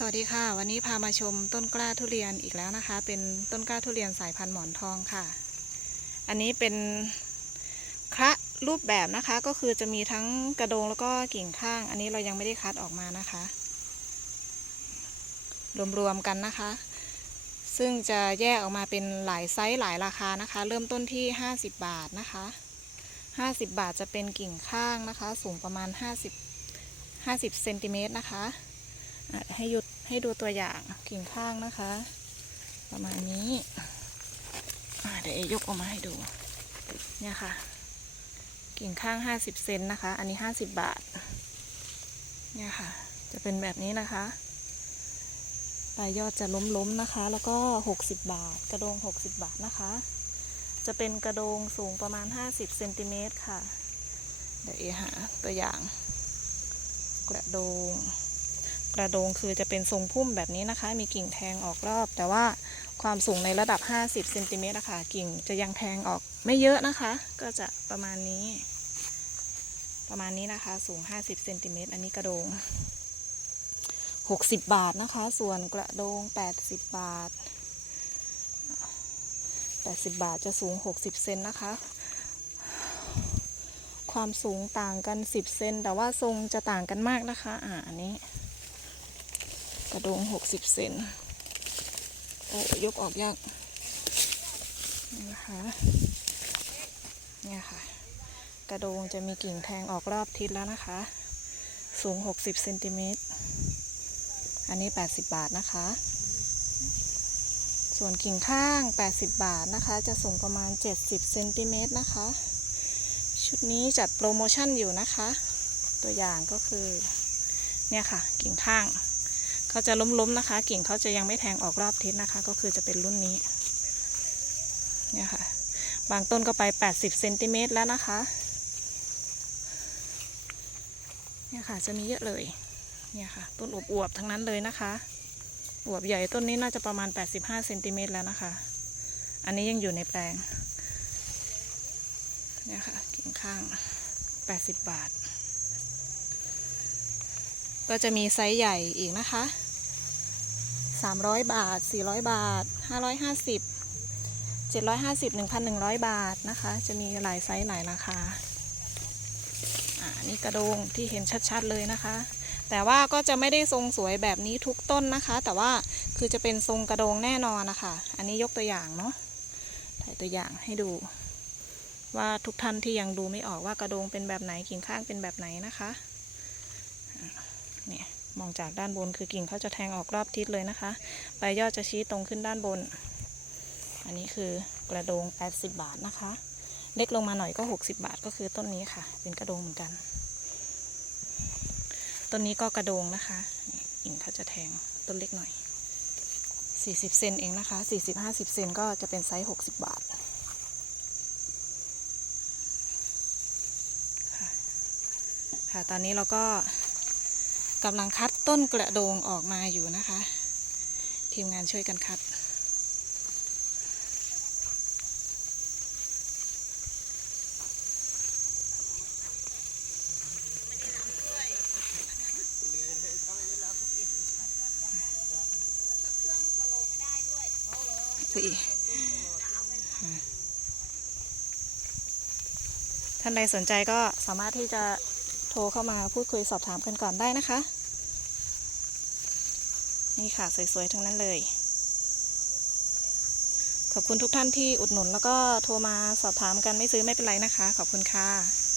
สวัสดีค่ะ วันนี้พามาชมต้นกล้าทุเรียนอีกแล้วนะคะ เป็นต้นกล้าทุเรียนสายพันธุ์หมอนทองค่ะ อันนี้เป็นคระรูปแบบนะคะ ก็คือจะมีทั้งกระโดงแล้วก็กิ่งข้าง อันนี้เรายังไม่ได้คัดออกมานะคะ รวมๆกันนะคะ ซึ่งจะแยกออกมาเป็นหลายไซส์หลายราคานะคะ เริ่มต้นที่ 50 บาทนะคะ 50 บาทจะเป็นกิ่งข้างนะคะ สูงประมาณ 50 50เซนติเมตรนะคะอะ ให้หยุดให้ดูตัวอย่างกิ่งข้างนะคะ ประมาณนี้เดี๋ยวเอยกออกมาให้ดู เนี่ยค่ะ กิ่งข้าง 50 เซนนะคะ อันนี้ 50 บาท เนี่ยค่ะ จะเป็นแบบนี้นะคะปลายยอดจะล้มๆนะคะ แล้วก็ 60 บาท กระโดง 60 บาทนะคะ จะเป็นกระโดงสูงประมาณ 50เซนติเมตรค่ะ เดี๋ยวเอหาตัวอย่าง กระโดง กระโดงคือจะเป็นทรงพุ่มแบบนี้นะคะ มีกิ่งแทงออกรอบ แต่ว่าความสูงในระดับ 50เซนติเมตรอะค่ะกิ่งจะยังแทงออกไม่เยอะนะคะ ก็จะประมาณนี้ ประมาณนี้นะคะ สูง 50เซนติเมตรอันนี้กระโดง 60 บาทนะคะ ส่วนกระโดง 80 บาท 80 บาทจะสูง 60 เซนนะคะ ความสูงต่างกัน 10 เซนแต่ว่าทรงจะต่างกันมากนะคะ อ่าอันนี้ กระโดง60เซนโอ้ยกออกยากนี่นะคะเนี่ยค่ะ กระโดงจะมีกิ่งแทงออกรอบทิศแล้วนะคะ สูง 60เซนติเมตรอันนี้ 80 บาทนะคะ ส่วนกิ่งข้าง 80 บาทนะคะ จะสูงประมาณ 70เซนติเมตรนะคะ ชุดนี้จัดโปรโมชั่นอยู่นะคะ ตัวอย่างก็คือ เนี่ยค่ะ กิ่งข้าง เขาจะล้มๆนะคะ กิ่งเขาจะยังไม่แทงออกรอบทิศนะคะ ก็คือจะเป็นรุ่นนี้เนี่ยค่ะ บางต้นก็ไป 80เซนติเมตรแล้วนะคะเนี่ยค่ะจะมีเยอะเลยเนี่ยค่ะ ต้นอวบๆทั้งนั้นเลยนะคะอวบใหญ่ต้นนี้น่าจะประมาณ 85เซนติเมตรแล้วนะคะ อันนี้ยังอยู่ในแปลงเนี่ยค่ะกิ่งข้าง 80 บาท ก็จะมีไซส์ใหญ่อีกนะคะ 300 บาท 400 บาท 550 750 1,100 บาทนะคะ จะมีหลายไซส์หลายราคาอ่านี่กระโดงที่เห็นชัดๆเลยนะคะ แต่ว่าก็จะไม่ได้ทรงสวยแบบนี้ทุกต้นนะคะ แต่ว่าคือจะเป็นทรงกระโดงแน่นอนนะคะ อันนี้ยกตัวอย่างเนาะถ่ายตัวอย่างให้ดู ว่าทุกท่านที่ยังดูไม่ออกว่ากระโดงเป็นแบบไหนกิ่งข้างเป็นแบบไหนนะคะ มองจากด้านบนคือกิ่งเขาจะแทงออกรอบทิศเลยนะคะปลายยอดจะชี้ตรงขึ้นด้านบน อันนี้คือกระโดง 80 บาทนะคะ เล็กลงมาหน่อยก็ 60 บาทก็คือต้นนี้ค่ะ เป็นกระโดงเหมือนกัน ต้นนี้ก็กระโดงนะคะกิ่งเขาจะแทงต้นเล็กหน่อย 40 เซนเองนะคะ 40-50 เซนก็จะเป็นไซส์ 60 บาทค่ะ ตอนนี้เราก็ กำลังคัดต้นกระโดงออกมาอยู่นะคะ ทีมงานช่วยกันคัด ท่านใดสนใจก็สามารถที่จะ โทรเข้ามาพูดคุยสอบถามกันก่อนได้นะคะ นี่ค่ะสวยๆ ทั้งนั้นเลย ขอบคุณทุกท่านที่อุดหนุนแล้วก็โทรมาสอบถามกันไม่ซื้อไม่เป็นไรนะคะ ขอบคุณค่ะ